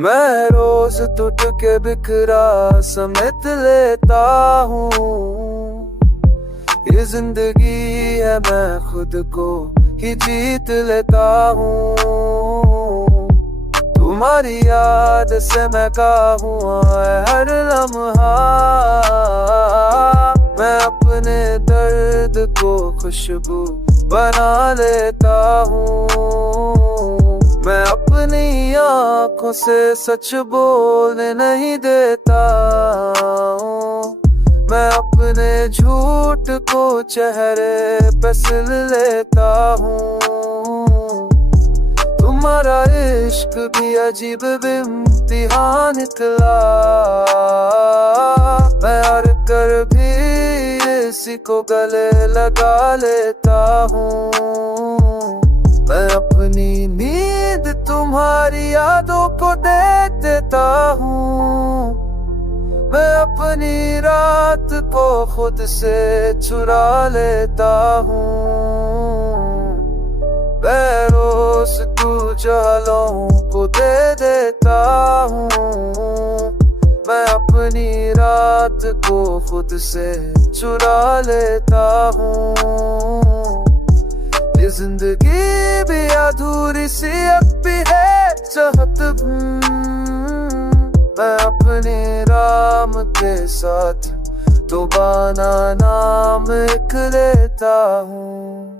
मैं रोज टूट के बिखरा समेट लेता हूँ। ये जिंदगी है, मैं खुद को ही जीत लेता हूँ। तुम्हारी याद से मैं हुआ है हर लम्हा। मैं अपने दर्द को खुशबू बना लेता हूँ। मैं अपनी आँखों से सच बोलने नहीं देता हूँ। मैं अपने झूठ को चेहरे पे सिल लेता हूँ। तुम्हारा इश्क भी अजीब इम्तिहान निकला। मैं हार कर भी इसी को गले लगा लेता हूँ। मैं अपनी नींद तुम्हारी यादों को दे देता हूँ। मैं अपनी रात को खुद से चुरा लेता हूँ। रोज तू जालों को दे देता हूँ। मैं अपनी रात को खुद से चुरा लेता हूँ। ये जिंदगी भी अधूरी सी अब भी है चाहत। मैं अपने राम के साथ दोबारा नाम लिख लेता हूँ।